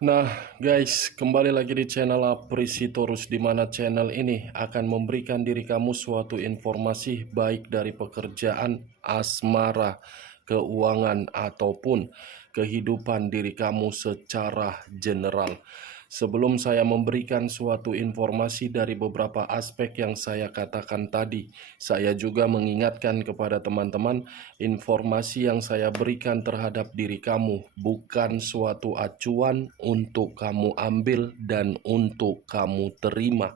Nah, guys, kembali lagi di channel Aprisitorus, di mana channel ini akan memberikan diri kamu suatu informasi baik dari pekerjaan, asmara, keuangan, ataupun kehidupan diri kamu secara general. Sebelum saya memberikan suatu informasi dari beberapa aspek yang saya katakan tadi, saya juga mengingatkan kepada teman-teman, informasi yang saya berikan terhadap diri kamu bukan suatu acuan untuk kamu ambil dan untuk kamu terima.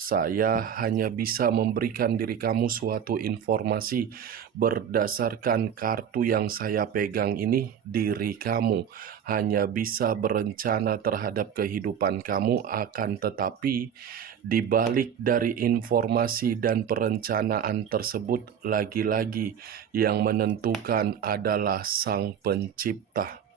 Saya hanya bisa memberikan diri kamu suatu informasi berdasarkan kartu yang saya pegang ini. Diri kamu hanya bisa berencana terhadap kehidupan kamu, akan tetapi di balik dari informasi dan perencanaan tersebut, lagi-lagi yang menentukan adalah Sang Pencipta.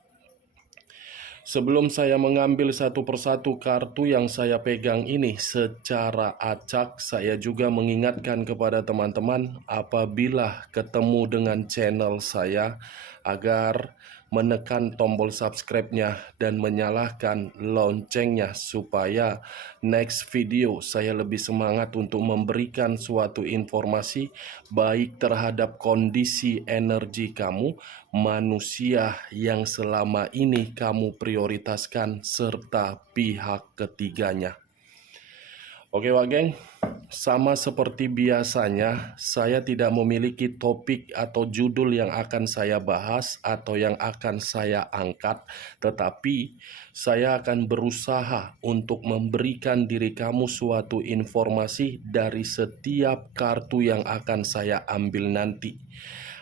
Sebelum saya mengambil satu persatu kartu yang saya pegang ini secara acak, saya juga mengingatkan kepada teman-teman apabila ketemu dengan channel saya agar menekan tombol subscribe-nya dan menyalakan loncengnya supaya next video saya lebih semangat untuk memberikan suatu informasi baik terhadap kondisi energi kamu, manusia yang selama ini kamu prioritaskan, serta pihak ketiganya. Oke Wak Geng, sama seperti biasanya, saya tidak memiliki topik atau judul yang akan saya bahas atau yang akan saya angkat, tetapi saya akan berusaha untuk memberikan diri kamu suatu informasi dari setiap kartu yang akan saya ambil nanti.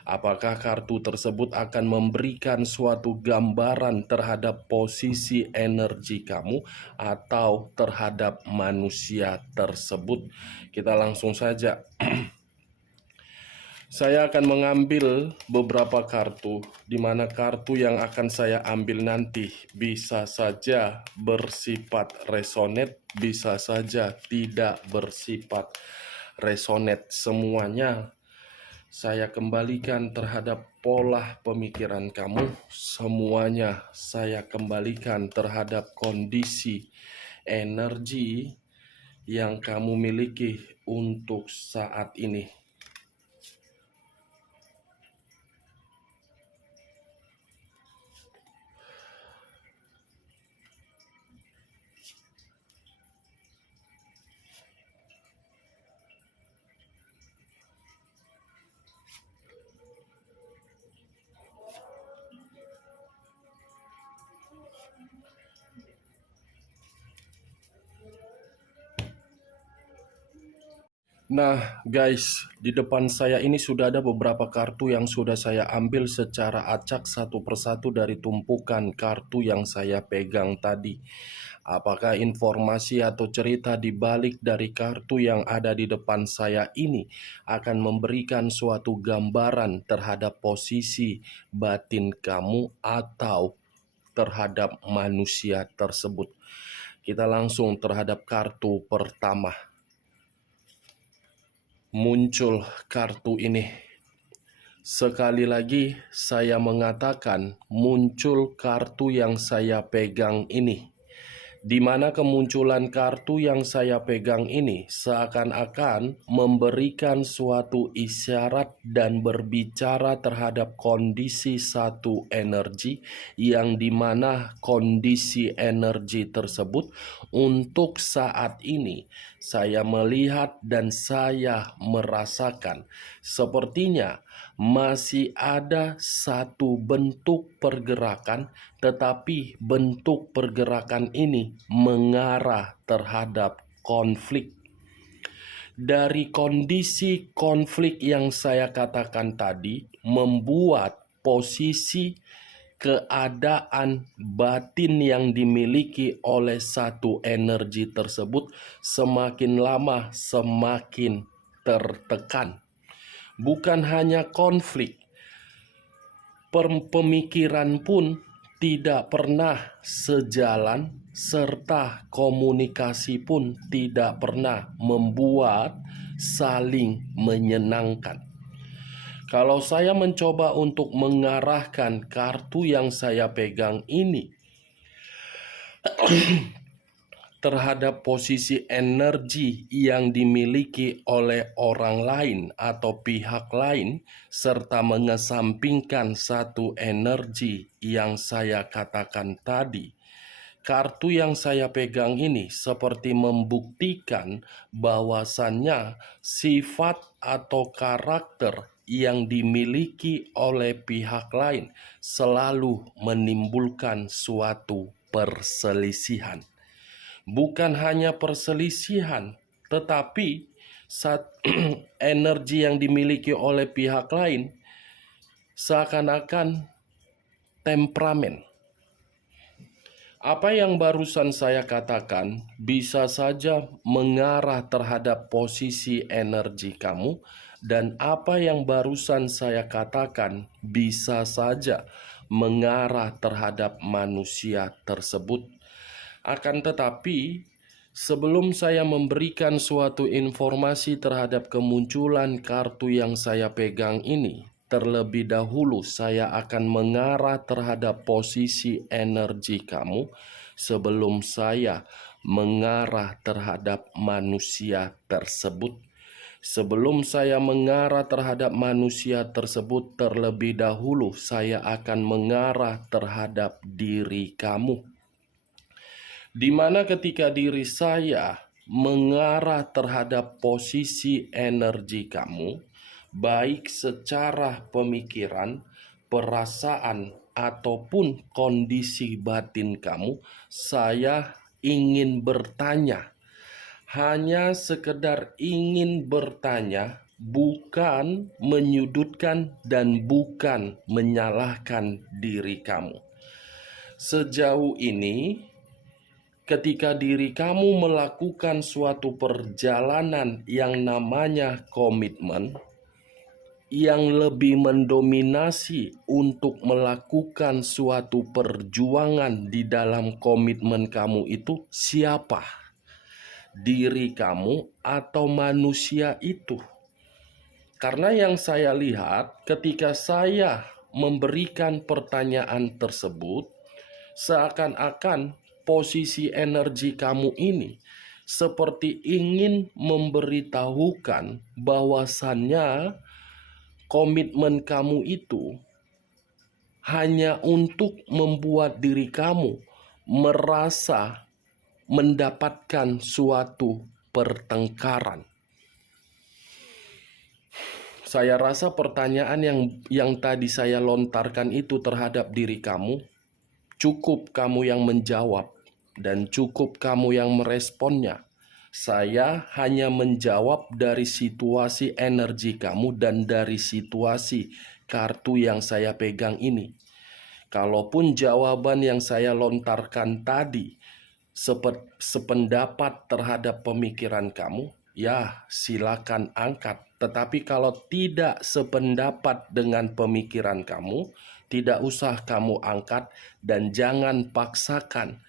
Apakah kartu tersebut akan memberikan suatu gambaran terhadap posisi energi kamu atau terhadap manusia tersebut? Kita langsung saja. Saya akan mengambil beberapa kartu, di mana kartu yang akan saya ambil nanti bisa saja bersifat resonate, bisa saja tidak bersifat resonate. Semuanya saya kembalikan terhadap pola pemikiran kamu. Semuanya saya kembalikan terhadap kondisi energi yang kamu miliki untuk saat ini. Nah guys, di depan saya ini sudah ada beberapa kartu yang sudah saya ambil secara acak satu persatu dari tumpukan kartu yang saya pegang tadi. Apakah informasi atau cerita di balik dari kartu yang ada di depan saya ini akan memberikan suatu gambaran terhadap posisi batin kamu atau terhadap manusia tersebut? Kita langsung terhadap kartu pertama. Muncul kartu ini. Sekali lagi saya mengatakan muncul kartu yang saya pegang ini. Di mana kemunculan kartu yang saya pegang ini seakan-akan memberikan suatu isyarat dan berbicara terhadap kondisi satu energi, yang dimana kondisi energi tersebut untuk saat ini saya melihat dan saya merasakan sepertinya masih ada satu bentuk pergerakan, tetapi bentuk pergerakan ini mengarah terhadap konflik. Dari kondisi konflik yang saya katakan tadi, membuat posisi keadaan batin yang dimiliki oleh satu energi tersebut semakin lama semakin tertekan. Bukan hanya konflik, pemikiran pun tidak pernah sejalan, serta komunikasi pun tidak pernah membuat saling menyenangkan. Kalau saya mencoba untuk mengarahkan kartu yang saya pegang ini terhadap posisi energi yang dimiliki oleh orang lain atau pihak lain, serta mengesampingkan satu energi yang saya katakan tadi. Kartu yang saya pegang ini seperti membuktikan bahwasannya sifat atau karakter yang dimiliki oleh pihak lain selalu menimbulkan suatu perselisihan. Bukan hanya perselisihan, tetapi energi yang dimiliki oleh pihak lain seakan-akan temperamen. Apa yang barusan saya katakan bisa saja mengarah terhadap posisi energi kamu, dan apa yang barusan saya katakan bisa saja mengarah terhadap manusia tersebut. Akan tetapi, sebelum saya memberikan suatu informasi terhadap kemunculan kartu yang saya pegang ini, terlebih dahulu saya akan mengarah terhadap posisi energi kamu sebelum saya mengarah terhadap manusia tersebut. Sebelum saya mengarah terhadap manusia tersebut, terlebih dahulu saya akan mengarah terhadap diri kamu. Di mana ketika diri saya mengarah terhadap posisi energi kamu, baik secara pemikiran, perasaan, ataupun kondisi batin kamu, saya ingin bertanya. Hanya sekedar ingin bertanya, bukan menyudutkan dan bukan menyalahkan diri kamu. Sejauh ini, ketika diri kamu melakukan suatu perjalanan yang namanya komitmen, yang lebih mendominasi untuk melakukan suatu perjuangan di dalam komitmen kamu itu siapa? Diri kamu atau manusia itu? Karena yang saya lihat ketika saya memberikan pertanyaan tersebut, seakan-akan posisi energi kamu ini seperti ingin memberitahukan bahwasannya komitmen kamu itu hanya untuk membuat diri kamu merasa mendapatkan suatu pertengkaran. Saya rasa pertanyaan yang tadi saya lontarkan itu terhadap diri kamu, cukup kamu yang menjawab dan cukup kamu yang meresponnya. Saya hanya menjawab dari situasi energi kamu dan dari situasi kartu yang saya pegang ini. Kalaupun jawaban yang saya lontarkan tadi sependapat terhadap pemikiran kamu, ya silakan angkat. Tetapi kalau tidak sependapat dengan pemikiran kamu, tidak usah kamu angkat dan jangan paksakan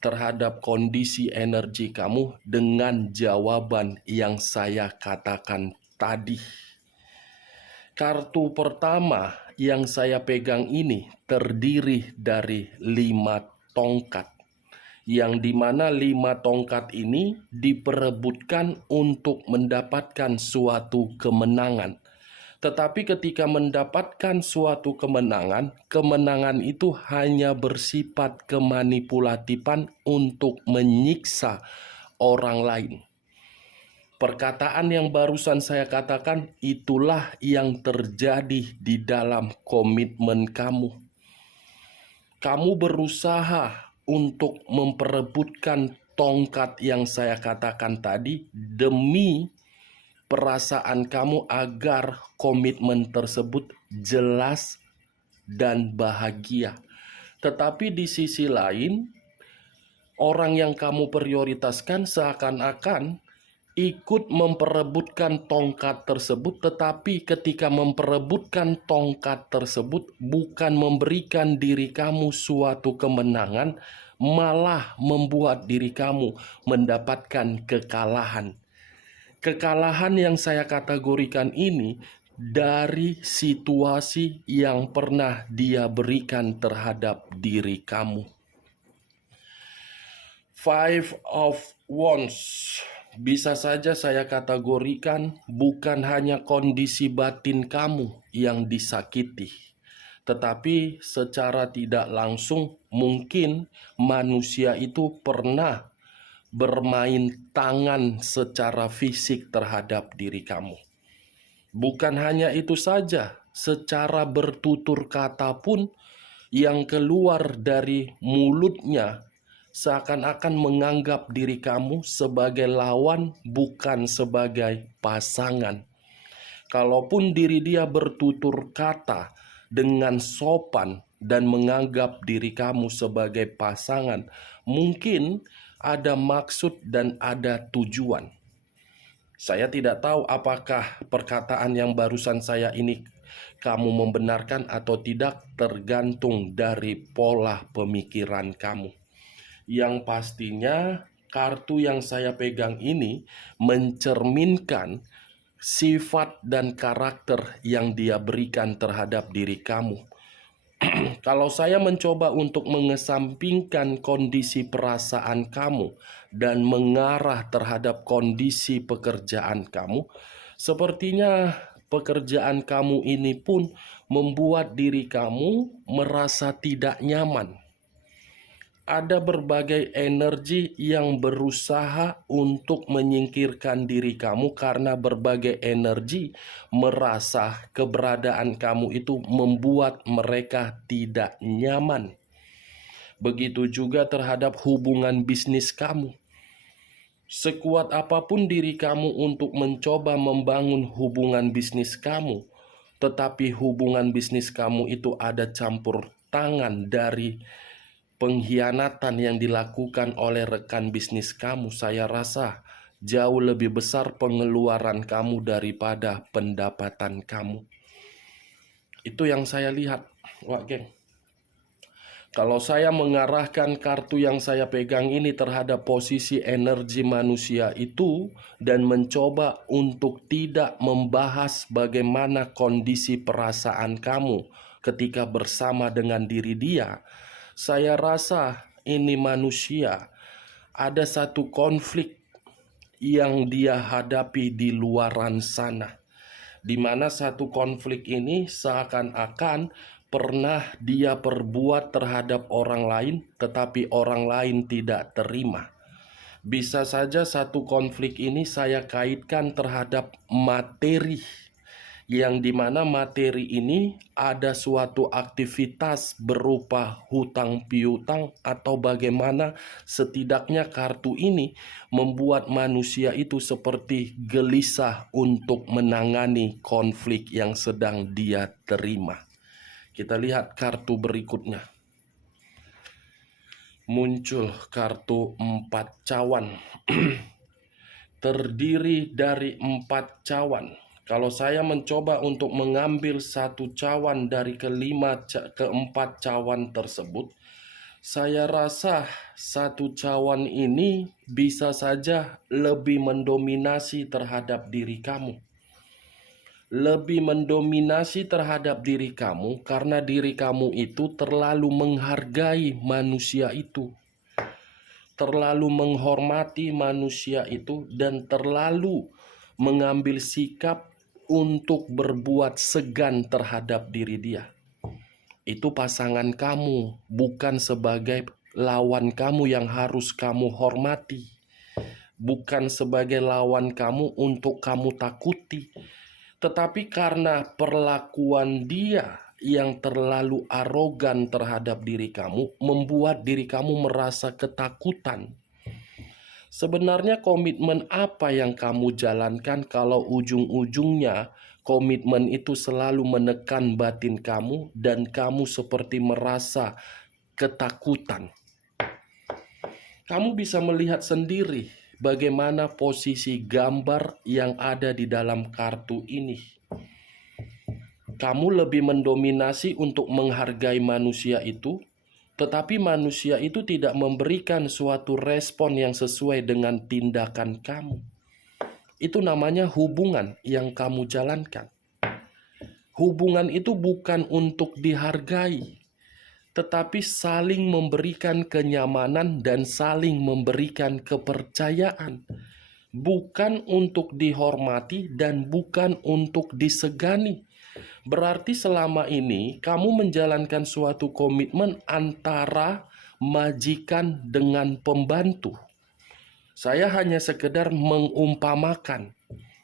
terhadap kondisi energi kamu dengan jawaban yang saya katakan tadi. Kartu pertama yang saya pegang ini terdiri dari 5 tongkat. Yang dimana 5 tongkat ini diperebutkan untuk mendapatkan suatu kemenangan. Tetapi ketika mendapatkan suatu kemenangan, kemenangan itu hanya bersifat kemanipulatifan untuk menyiksa orang lain. Perkataan yang barusan saya katakan itulah yang terjadi di dalam komitmen kamu. Kamu berusaha untuk memperebutkan tongkat yang saya katakan tadi demi perasaan kamu agar komitmen tersebut jelas dan bahagia. Tetapi di sisi lain, orang yang kamu prioritaskan seakan-akan ikut memperebutkan tongkat tersebut, tetapi ketika memperebutkan tongkat tersebut bukan memberikan diri kamu suatu kemenangan, malah membuat diri kamu mendapatkan kekalahan. Kekalahan yang saya kategorikan ini dari situasi yang pernah dia berikan terhadap diri kamu. Five of Wands bisa saja saya kategorikan bukan hanya kondisi batin kamu yang disakiti, tetapi secara tidak langsung mungkin manusia itu pernah bermain tangan secara fisik terhadap diri kamu. Bukan hanya itu saja, secara bertutur kata pun yang keluar dari mulutnya seakan-akan menganggap diri kamu sebagai lawan, bukan sebagai pasangan. Kalaupun diri dia bertutur kata dengan sopan dan menganggap diri kamu sebagai pasangan, mungkin ada maksud dan ada tujuan. Saya tidak tahu apakah perkataan yang barusan saya ini kamu membenarkan atau tidak, tergantung dari pola pemikiran kamu. Yang pastinya kartu yang saya pegang ini mencerminkan sifat dan karakter yang dia berikan terhadap diri kamu. Kalau saya mencoba untuk mengesampingkan kondisi perasaan kamu dan mengarah terhadap kondisi pekerjaan kamu, sepertinya pekerjaan kamu ini pun membuat diri kamu merasa tidak nyaman. Ada berbagai energi yang berusaha untuk menyingkirkan diri kamu karena berbagai energi merasa keberadaan kamu itu membuat mereka tidak nyaman. Begitu juga terhadap hubungan bisnis kamu. Sekuat apapun diri kamu untuk mencoba membangun hubungan bisnis kamu, tetapi hubungan bisnis kamu itu ada campur tangan dari pengkhianatan yang dilakukan oleh rekan bisnis kamu, saya rasa jauh lebih besar pengeluaran kamu daripada pendapatan kamu. Itu yang saya lihat, Wak Geng. Kalau saya mengarahkan kartu yang saya pegang ini terhadap posisi energi manusia itu dan mencoba untuk tidak membahas bagaimana kondisi perasaan kamu ketika bersama dengan diri dia, saya rasa ini manusia ada satu konflik yang dia hadapi di luaran sana, di mana satu konflik ini seakan-akan pernah dia perbuat terhadap orang lain, tetapi orang lain tidak terima. Bisa saja satu konflik ini saya kaitkan terhadap materi, yang dimana materi ini ada suatu aktivitas berupa hutang piutang, atau bagaimana setidaknya kartu ini membuat manusia itu seperti gelisah untuk menangani konflik yang sedang dia terima. Kita lihat kartu berikutnya. Muncul kartu 4 cawan. Terdiri dari 4 cawan. Kalau saya mencoba untuk mengambil satu cawan dari keempat cawan tersebut, saya rasa satu cawan ini bisa saja lebih mendominasi terhadap diri kamu. Lebih mendominasi terhadap diri kamu karena diri kamu itu terlalu menghargai manusia itu, terlalu menghormati manusia itu, dan terlalu mengambil sikap untuk berbuat segan terhadap diri dia. Itu pasangan kamu, bukan sebagai lawan kamu yang harus kamu hormati, bukan sebagai lawan kamu untuk kamu takuti, tetapi karena perlakuan dia yang terlalu arogan terhadap diri kamu membuat diri kamu merasa ketakutan. Sebenarnya komitmen apa yang kamu jalankan kalau ujung-ujungnya komitmen itu selalu menekan batin kamu dan kamu seperti merasa ketakutan? Kamu bisa melihat sendiri bagaimana posisi gambar yang ada di dalam kartu ini. Kamu lebih mendominasi untuk menghargai manusia itu, tetapi manusia itu tidak memberikan suatu respon yang sesuai dengan tindakan kamu. Itu namanya hubungan yang kamu jalankan. Hubungan itu bukan untuk dihargai, tetapi saling memberikan kenyamanan dan saling memberikan kepercayaan. Bukan untuk dihormati dan bukan untuk disegani. Berarti selama ini kamu menjalankan suatu komitmen antara majikan dengan pembantu. Saya hanya sekedar mengumpamakan,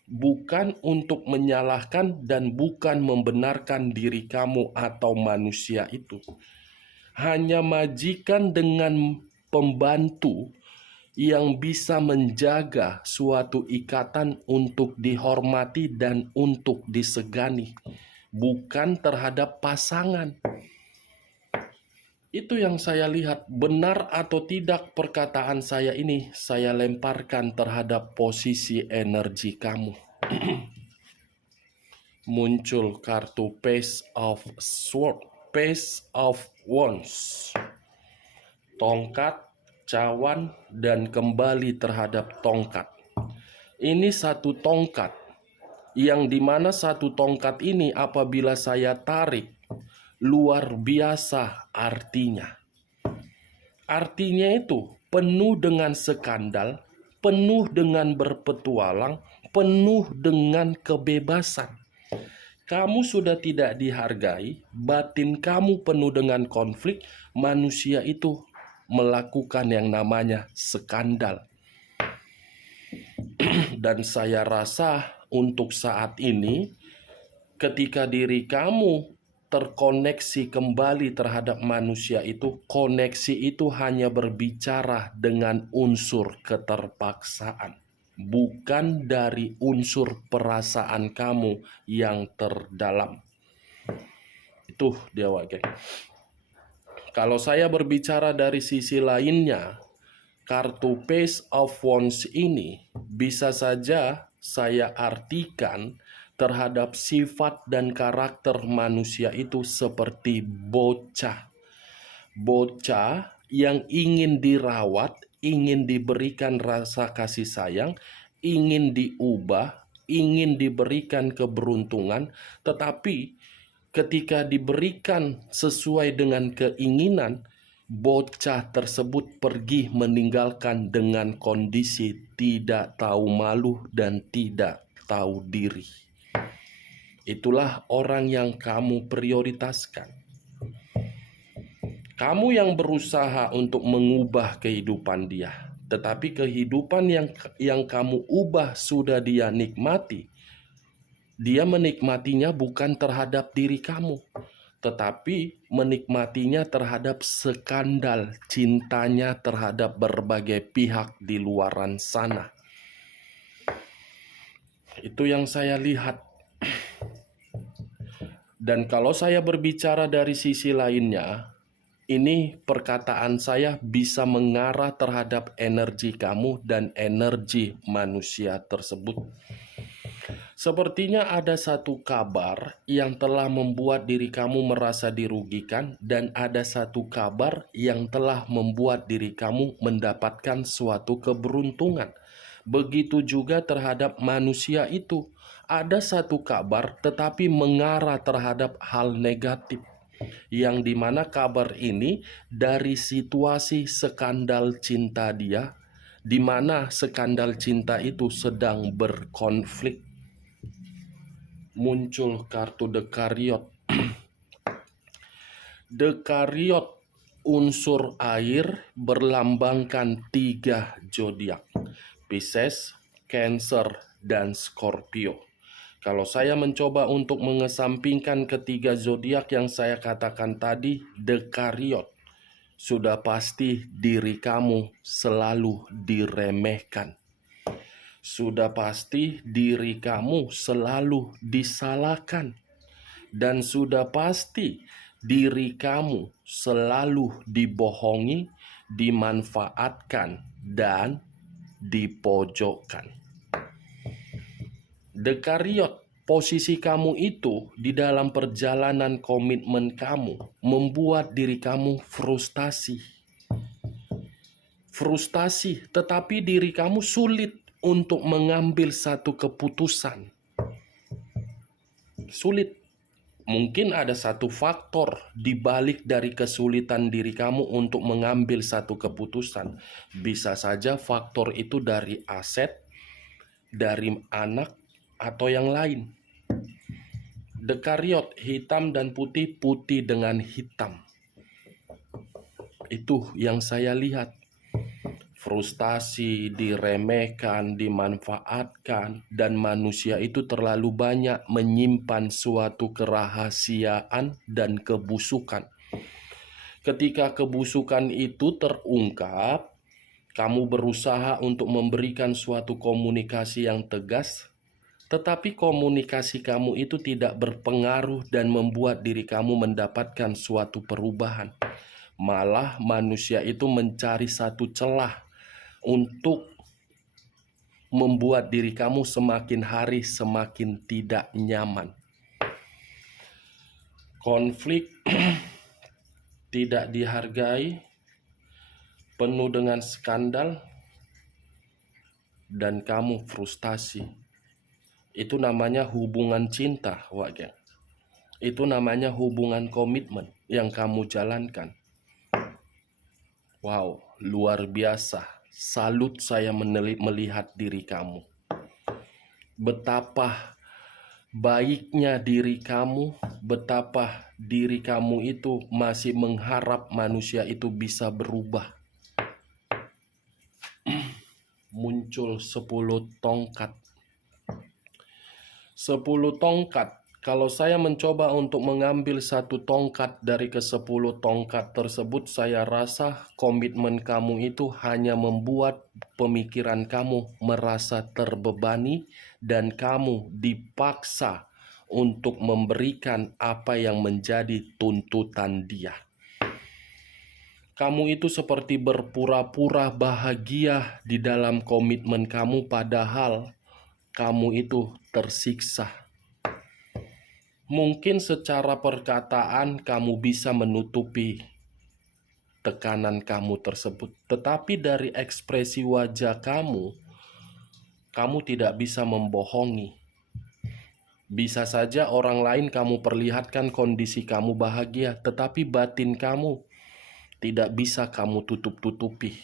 bukan untuk menyalahkan dan bukan membenarkan diri kamu atau manusia itu. Hanya majikan dengan pembantu yang bisa menjaga suatu ikatan untuk dihormati dan untuk disegani, bukan terhadap pasangan. Itu yang saya lihat. Benar atau tidak perkataan saya ini, saya lemparkan terhadap posisi energi kamu. Muncul kartu Page of Swords, Page of Wands, tongkat, cawan, dan kembali terhadap tongkat. Ini satu tongkat, yang dimana satu tongkat ini apabila saya tarik, luar biasa artinya. Artinya itu penuh dengan skandal, penuh dengan berpetualang, penuh dengan kebebasan. Kamu sudah tidak dihargai, batin kamu penuh dengan konflik, manusia itu melakukan yang namanya skandal. Dan saya rasa untuk saat ini, ketika diri kamu terkoneksi kembali terhadap manusia itu, koneksi itu hanya berbicara dengan unsur keterpaksaan, bukan dari unsur perasaan kamu yang terdalam. Itu dia, Wage. Kalau saya berbicara dari sisi lainnya, kartu Page of Wands ini bisa saja saya artikan terhadap sifat dan karakter manusia itu seperti bocah. Bocah yang ingin dirawat, ingin diberikan rasa kasih sayang, ingin diubah, ingin diberikan keberuntungan, tetapi ketika diberikan sesuai dengan keinginan, bocah tersebut pergi meninggalkan dengan kondisi tidak tahu malu dan tidak tahu diri. Itulah orang yang kamu prioritaskan. Kamu yang berusaha untuk mengubah kehidupan dia, tetapi kehidupan yang kamu ubah sudah dia nikmati. Dia menikmatinya bukan terhadap diri kamu, tetapi menikmatinya terhadap skandal cintanya terhadap berbagai pihak di luaran sana. Itu yang saya lihat. Dan kalau saya berbicara dari sisi lainnya, ini perkataan saya bisa mengarah terhadap energi kamu dan energi manusia tersebut. Sepertinya ada satu kabar yang telah membuat diri kamu merasa dirugikan, dan ada satu kabar yang telah membuat diri kamu mendapatkan suatu keberuntungan. Begitu juga terhadap manusia itu. Ada satu kabar tetapi mengarah terhadap hal negatif, yang dimana kabar ini dari situasi skandal cinta dia, di mana skandal cinta itu sedang berkonflik. Muncul kartu The Chariot. The Chariot unsur air berlambangkan 3 zodiak: Pisces, Cancer, dan Scorpio. Kalau saya mencoba untuk mengesampingkan ketiga zodiak yang saya katakan tadi, The Chariot, sudah pasti diri kamu selalu diremehkan. Sudah pasti diri kamu selalu disalahkan. Dan sudah pasti diri kamu selalu dibohongi, dimanfaatkan, dan dipojokkan. The Chariot, posisi kamu itu di dalam perjalanan komitmen kamu membuat diri kamu frustasi. Frustasi, tetapi diri kamu sulit untuk mengambil satu keputusan. Sulit. Mungkin ada satu faktor di balik dari kesulitan diri kamu untuk mengambil satu keputusan. Bisa saja faktor itu dari aset, dari anak, atau yang lain. Dekariot, hitam dan putih, putih dengan hitam. Itu yang saya lihat. Frustasi, diremehkan, dimanfaatkan, dan manusia itu terlalu banyak menyimpan suatu kerahasiaan dan kebusukan. Ketika kebusukan itu terungkap, kamu berusaha untuk memberikan suatu komunikasi yang tegas, tetapi komunikasi kamu itu tidak berpengaruh dan membuat diri kamu mendapatkan suatu perubahan. Malah manusia itu mencari satu celah untuk membuat diri kamu semakin hari semakin tidak nyaman. Konflik tidak dihargai, penuh dengan skandal, dan kamu frustasi. Itu namanya hubungan cinta, Wak Geng. Itu namanya hubungan komitmen yang kamu jalankan. Wow, luar biasa. Salut saya melihat diri kamu. Betapa baiknya diri kamu, betapa diri kamu itu masih mengharap manusia itu bisa berubah. Muncul 10 tongkat. 10 tongkat. Kalau saya mencoba untuk mengambil satu tongkat dari ke-10 tongkat tersebut, saya rasa komitmen kamu itu hanya membuat pemikiran kamu merasa terbebani dan kamu dipaksa untuk memberikan apa yang menjadi tuntutan dia. Kamu itu seperti berpura-pura bahagia di dalam komitmen kamu, padahal kamu itu tersiksa. Mungkin secara perkataan kamu bisa menutupi tekanan kamu tersebut, tetapi dari ekspresi wajah kamu tidak bisa membohongi. Bisa saja orang lain kamu perlihatkan kondisi kamu bahagia, tetapi batin kamu tidak bisa kamu tutup-tutupi.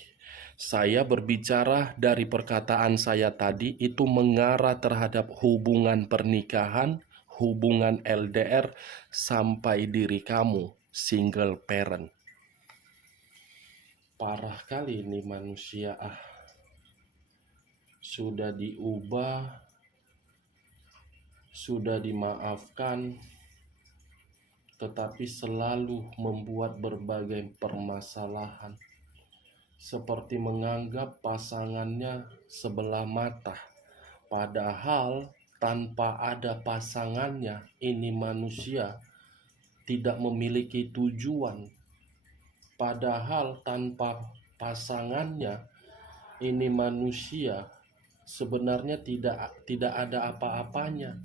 Saya berbicara dari perkataan saya tadi itu mengarah terhadap hubungan pernikahan, hubungan LDR, sampai diri kamu single parent. Parah kali ini manusia. Sudah diubah, sudah dimaafkan, tetapi selalu membuat berbagai permasalahan. Seperti menganggap pasangannya sebelah mata. Padahal tanpa ada pasangannya, ini manusia tidak memiliki tujuan. Padahal tanpa pasangannya, ini manusia sebenarnya tidak ada apa-apanya.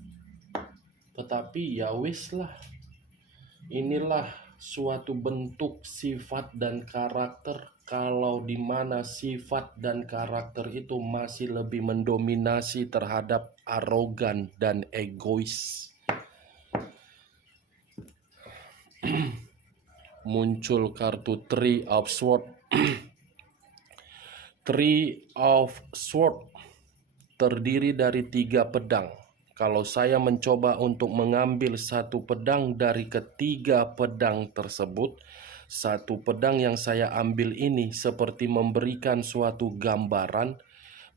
Tetapi ya wis lah. Inilah suatu bentuk sifat dan karakter, kalau di mana sifat dan karakter itu masih lebih mendominasi terhadap arogan dan egois. Muncul kartu Three of Swords. Three of Swords terdiri dari 3 pedang. Kalau saya mencoba untuk mengambil satu pedang dari ketiga pedang tersebut, satu pedang yang saya ambil ini seperti memberikan suatu gambaran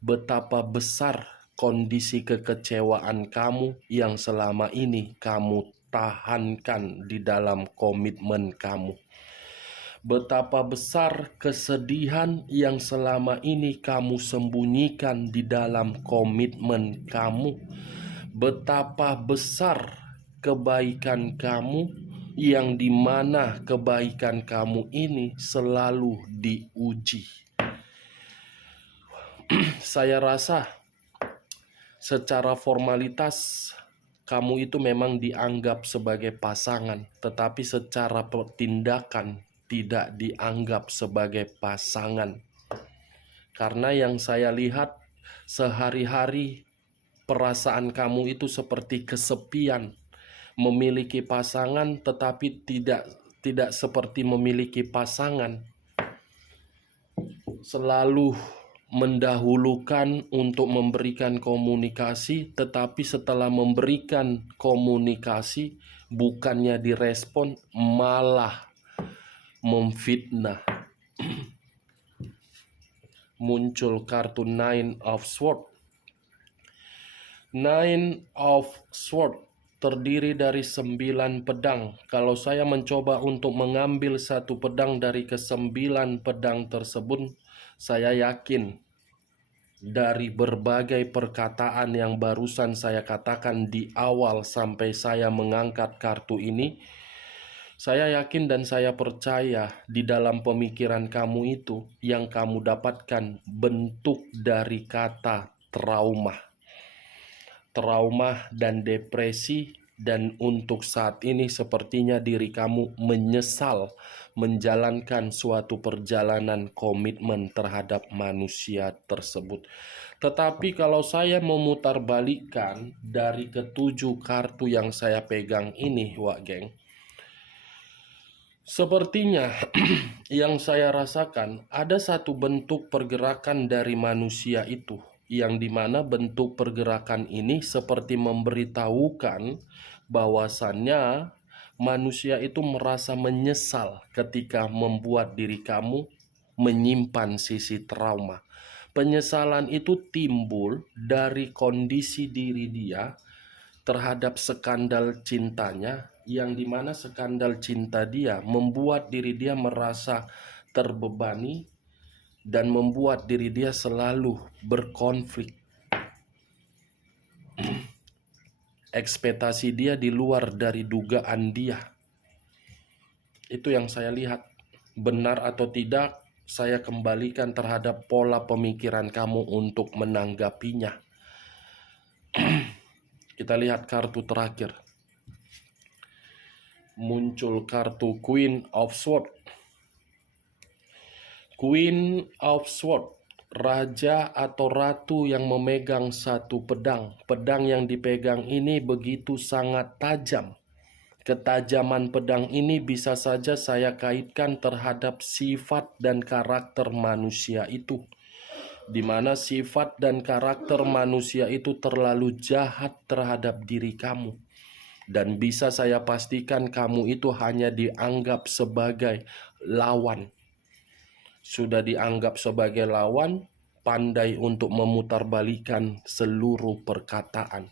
betapa besar kondisi kekecewaan kamu yang selama ini kamu tahankan di dalam komitmen kamu. Betapa besar kesedihan yang selama ini kamu sembunyikan di dalam komitmen kamu. Betapa besar kebaikan kamu yang dimana kebaikan kamu ini selalu diuji. Saya rasa secara formalitas kamu itu memang dianggap sebagai pasangan, tetapi secara tindakan tidak dianggap sebagai pasangan. Karena yang saya lihat sehari-hari perasaan kamu itu seperti kesepian. memiliki pasangan tetapi tidak seperti memiliki pasangan, selalu mendahulukan untuk memberikan komunikasi, tetapi setelah memberikan komunikasi bukannya direspon, malah memfitnah. Muncul kartu Nine of Swords. Nine of Swords terdiri dari 9 pedang. Kalau saya mencoba untuk mengambil satu pedang dari ke-9 pedang tersebut, saya yakin dari berbagai perkataan yang barusan saya katakan di awal sampai saya mengangkat kartu ini, saya yakin dan saya percaya di dalam pemikiran kamu itu yang kamu dapatkan bentuk dari kata trauma. Trauma dan depresi, dan untuk saat ini sepertinya diri kamu menyesal menjalankan suatu perjalanan komitmen terhadap manusia tersebut. Tetapi kalau saya memutarbalikkan dari ke-7 kartu yang saya pegang ini, Wak Geng, sepertinya yang saya rasakan ada satu bentuk pergerakan dari manusia itu, yang dimana bentuk pergerakan ini seperti memberitahukan bahwasannya manusia itu merasa menyesal ketika membuat diri kamu menyimpan sisi trauma. Penyesalan itu timbul dari kondisi diri dia terhadap skandal cintanya, yang dimana skandal cinta dia membuat diri dia merasa terbebani dan membuat diri dia selalu berkonflik. Ekspektasi dia di luar dari dugaan dia. Itu yang saya lihat. Benar atau tidak, saya kembalikan terhadap pola pemikiran kamu untuk menanggapinya. Kita lihat kartu terakhir. Muncul kartu Queen of Swords. Queen of Swords, raja atau ratu yang memegang satu pedang. Pedang yang dipegang ini begitu sangat tajam. Ketajaman pedang ini bisa saja saya kaitkan terhadap sifat dan karakter manusia itu, di mana sifat dan karakter manusia itu terlalu jahat terhadap diri kamu. Dan bisa saya pastikan kamu itu hanya dianggap sebagai lawan. Sudah dianggap sebagai lawan, pandai untuk memutarbalikan seluruh perkataan.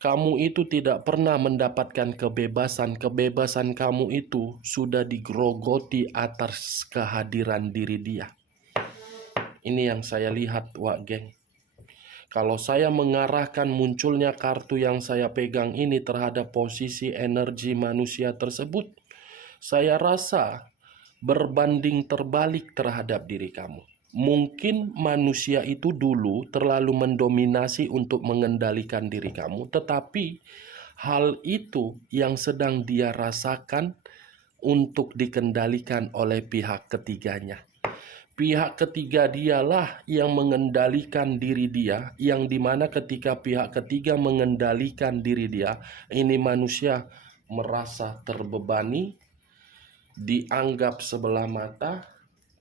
Kamu itu tidak pernah mendapatkan kebebasan. Kebebasan kamu itu sudah digrogoti atas kehadiran diri dia. Ini yang saya lihat, Wak Geng. Kalau saya mengarahkan munculnya kartu yang saya pegang ini terhadap posisi energi manusia tersebut, saya rasa berbanding terbalik terhadap diri kamu. Mungkin manusia itu dulu terlalu mendominasi untuk mengendalikan diri kamu, tetapi hal itu yang sedang dia rasakan untuk dikendalikan oleh pihak ketiganya. Pihak ketiga dialah yang mengendalikan diri dia, yang dimana ketika pihak ketiga mengendalikan diri dia, ini manusia merasa terbebani, dianggap sebelah mata,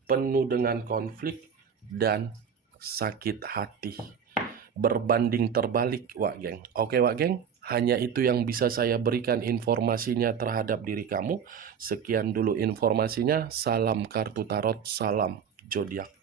penuh dengan konflik, dan sakit hati. Berbanding terbalik, Wak Geng. Oke, Wak Geng, hanya itu yang bisa saya berikan informasinya terhadap diri kamu. Sekian dulu informasinya. Salam kartu tarot, salam zodiak.